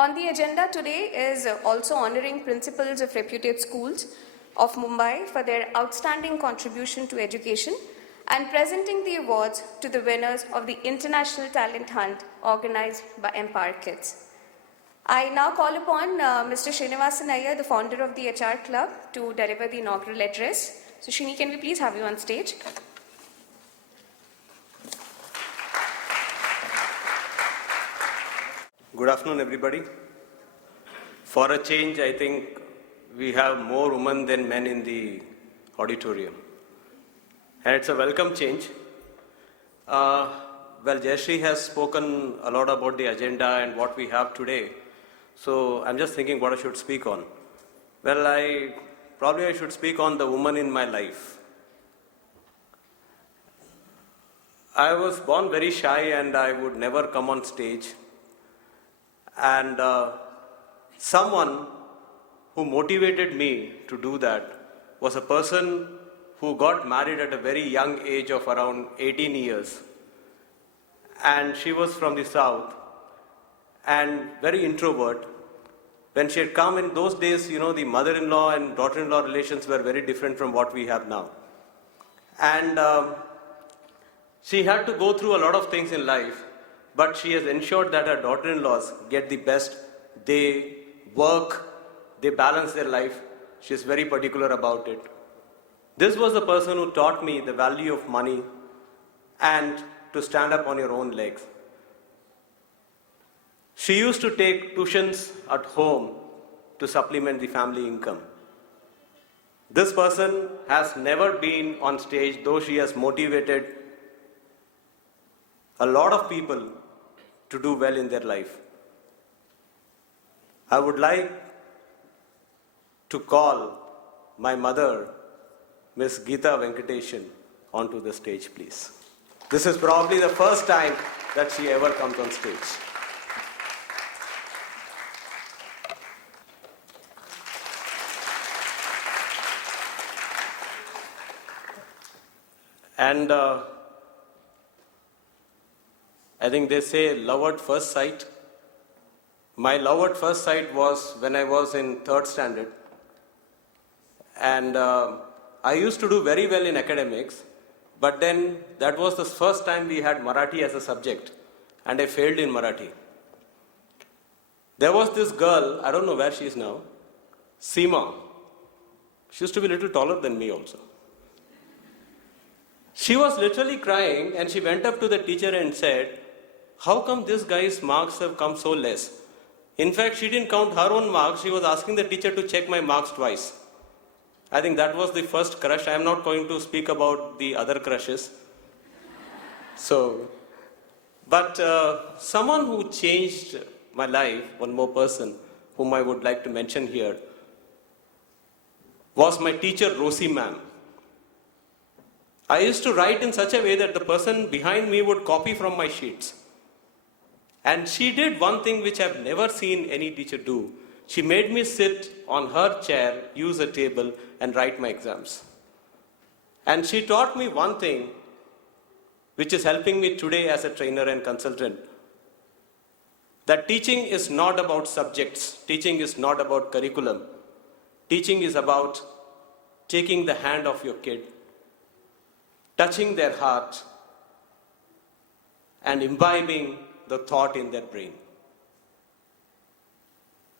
On the agenda today is also honoring principals of reputed schools of Mumbai for their outstanding contribution to education and presenting the awards to the winners of the International Talent Hunt organized by Empire Kids. I now call upon Mr. Srinivasan Iyer, the founder of the HR Club, to deliver the inaugural address. So, Srini, can we please have you on stage? Good afternoon, everybody. For a change, I think we have more women than men in the auditorium. And it's a welcome change. Well, Jayashree has spoken a lot about the agenda and what we have today. So I'm just thinking what I should speak on. Well, I should speak on the woman in my life. I was born very shy and I would never come on stage. And someone who motivated me to do that was a person who got married at a very young age of around 18 years. And she was from the south and very introvert. When she had come in those days, the mother-in-law and daughter-in-law relations were very different from what we have now. And she had to go through a lot of things in life, but she has ensured that her daughter-in-laws get the best. They work, they balance their life. She is very particular about it. This was the person who taught me the value of money and to stand up on your own legs. She used to take tuitions at home to supplement the family income. This person has never been on stage, though she has motivated a lot of people to do well in their life. I would like to call my mother, Miss Geeta Venkateshan, onto the stage, please. This is probably the first time that she ever comes on stage. And I think they say love at first sight. My love at first sight was when I was in 3rd standard. And I used to do very well in academics, but then that was the first time we had Marathi as a subject, and I failed in Marathi. There was this girl, I don't know where she is now, Seema. She used to be a little taller than me also. She was literally crying, and she went up to the teacher and said, "How come this guy's marks have come so less?" In fact, she didn't count her own marks. She was asking the teacher to check my marks twice. I think that was the first crush. I am not going to speak about the other crushes. But someone who changed my life, one more person whom I would like to mention here, was my teacher, Rosie ma'am. I used to write in such a way that the person behind me would copy from my sheets. And she did one thing which I've never seen any teacher do. She made me sit on her chair, use a table, and write my exams. And she taught me one thing which is helping me today as a trainer and consultant. That teaching is not about subjects. Teaching is not about curriculum. Teaching is about taking the hand of your kid, touching their heart, and imbibing the thought in their brain.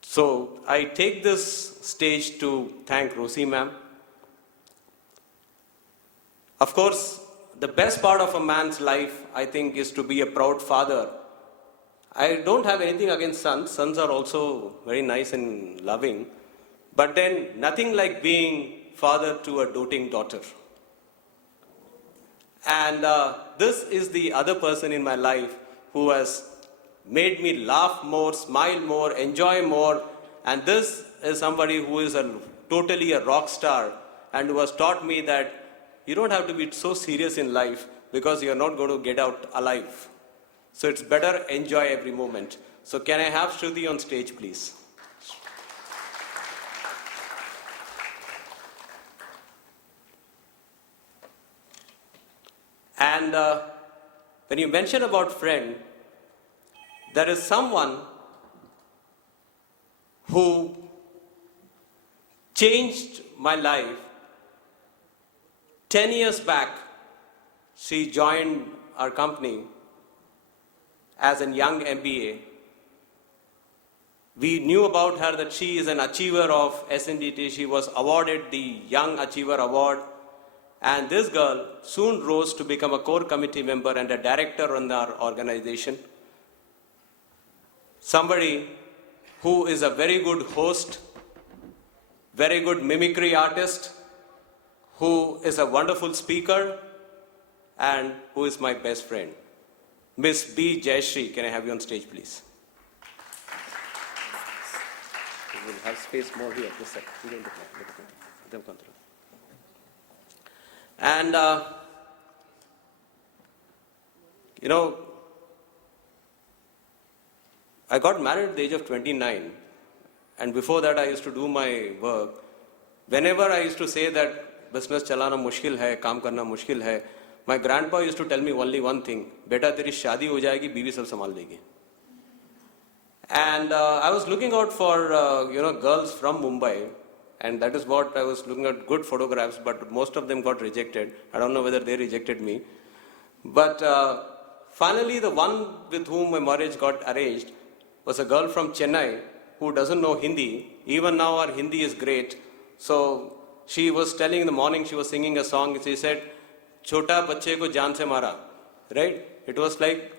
So I take this stage to thank Rosie ma'am. Of course, the best part of a man's life, I think, is to be a proud father. I don't have anything against sons. Sons are also very nice and loving. But then nothing like being father to a doting daughter. And this is the other person in my life who has made me laugh more, smile more, enjoy more. And this is somebody who is totally a rock star and who has taught me that you don't have to be so serious in life because you're not going to get out alive. So it's better enjoy every moment. So can I have Shruti on stage, please? And when you mention about friend, there is someone who changed my life. 10 years back, she joined our company as a young MBA. We knew about her that she is an achiever of SNDT. She was awarded the Young Achiever Award. And this girl soon rose to become a core committee member and a director in our organization. Somebody who is a very good host, very good mimicry artist, who is a wonderful speaker, and who is my best friend. Miss B. Jayashree, can I have you on stage, please? We will have space more here, this side. They'll come through. And, I got married at the age of 29. And before that, I used to do my work. Whenever I used to say that business chalana mushkil hai, kaam karna mushkil hai, my grandpa used to tell me only one thing, beta teri shaadi ho jayegi, biwi sab sambhal legi. And I was looking out for, girls from Mumbai. And that is what I was looking at, good photographs, but most of them got rejected. I don't know whether they rejected me. But finally, the one with whom my marriage got arranged was a girl from Chennai who doesn't know Hindi. Even now, our Hindi is great. So she was telling in the morning, she was singing a song. She said, Chota bachche ko jaan se mara. Right? It was like,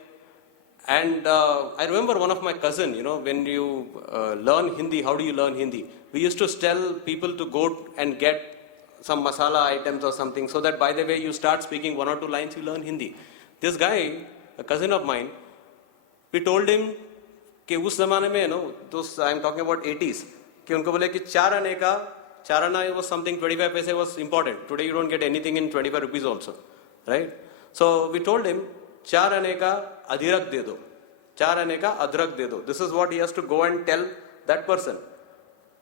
and I remember one of my cousin, when you learn Hindi, how do you learn Hindi? We used to tell people to go and get some masala items or something, so that by the way you start speaking one or two lines, you learn Hindi. This guy, a cousin of mine, we told him कि उस ज़माने में I am talking about 80s, कि उनको बोले कि चार आना was something 25 paise was important. Today you don't get anything in 25 rupees also, right? So we told him 4 आने का अधिरक दे दो, 4 आने का अदरक दे दो. This is what he has to go and tell that person.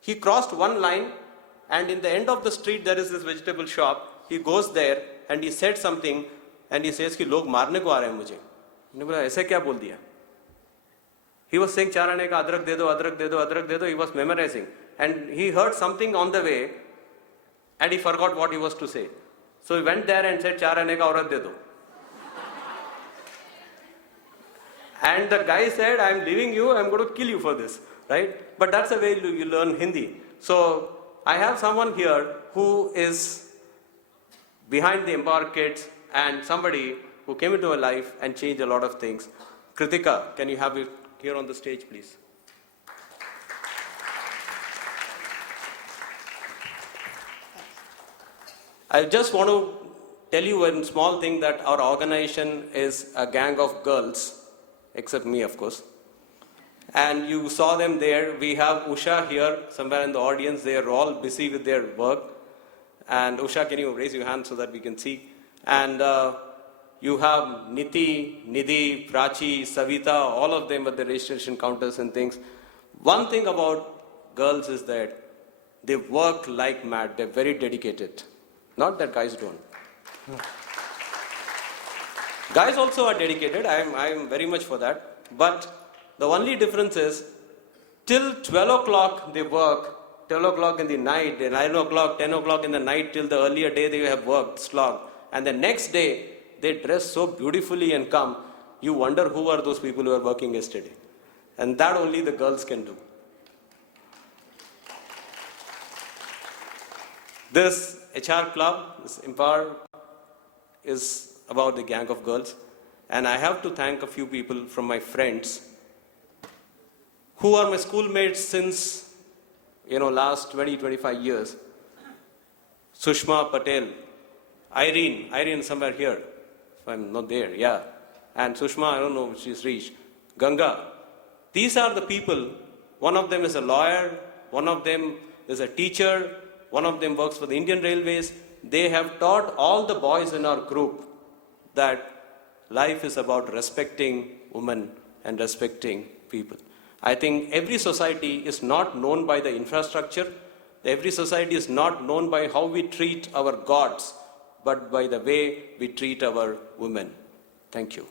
He crossed one line, and in the end of the street there is this vegetable shop. He goes there and he said something, and he says कि लोग मारने को आ रहे हैं मुझे. मैंने बोला ऐसे क्या बोल दिया? He was saying 4 आने का अदरक दे दो, अदरक दे दो, अदरक दे दो. He was memorizing, and he heard something on the way, and he forgot what he was to say. So he went there and said 4 आने का औरत दे दो. And the guy said, I am leaving you, I am going to kill you for this. Right? But that's the way you learn Hindi. So I have someone here who is behind the Empower Kids and somebody who came into my life and changed a lot of things. Kritika, can you have it here on the stage, please? I just want to tell you one small thing, that our organization is a gang of girls, except me, of course. And you saw them there. We have Usha here, somewhere in the audience. They are all busy with their work. And Usha, can you raise your hand so that we can see? And you have Niti, Nidhi, Prachi, Savita, all of them at the registration counters and things. One thing about girls is that they work like mad. They're very dedicated. Not that guys don't. Guys also are dedicated. I'm very much for that. But the only difference is, till 12 o'clock they work, 12 o'clock in the night, 9 o'clock, 10 o'clock in the night, till the earlier day they have worked, slogged. And the next day, they dress so beautifully and come, you wonder who are those people who were working yesterday. And that only the girls can do. This HR club, this Empower, is about the gang of girls. And I have to thank a few people from my friends who are my schoolmates since, last 20-25 years. Sushma Patel, Irene somewhere here, if I'm not there, yeah. And Sushma, I don't know if she's reached. Ganga. These are the people. One of them is a lawyer, one of them is a teacher, one of them works for the Indian Railways. They have taught all the boys in our group that life is about respecting women and respecting people. I think every society is not known by the infrastructure. Every society is not known by how we treat our gods, but by the way we treat our women. Thank you.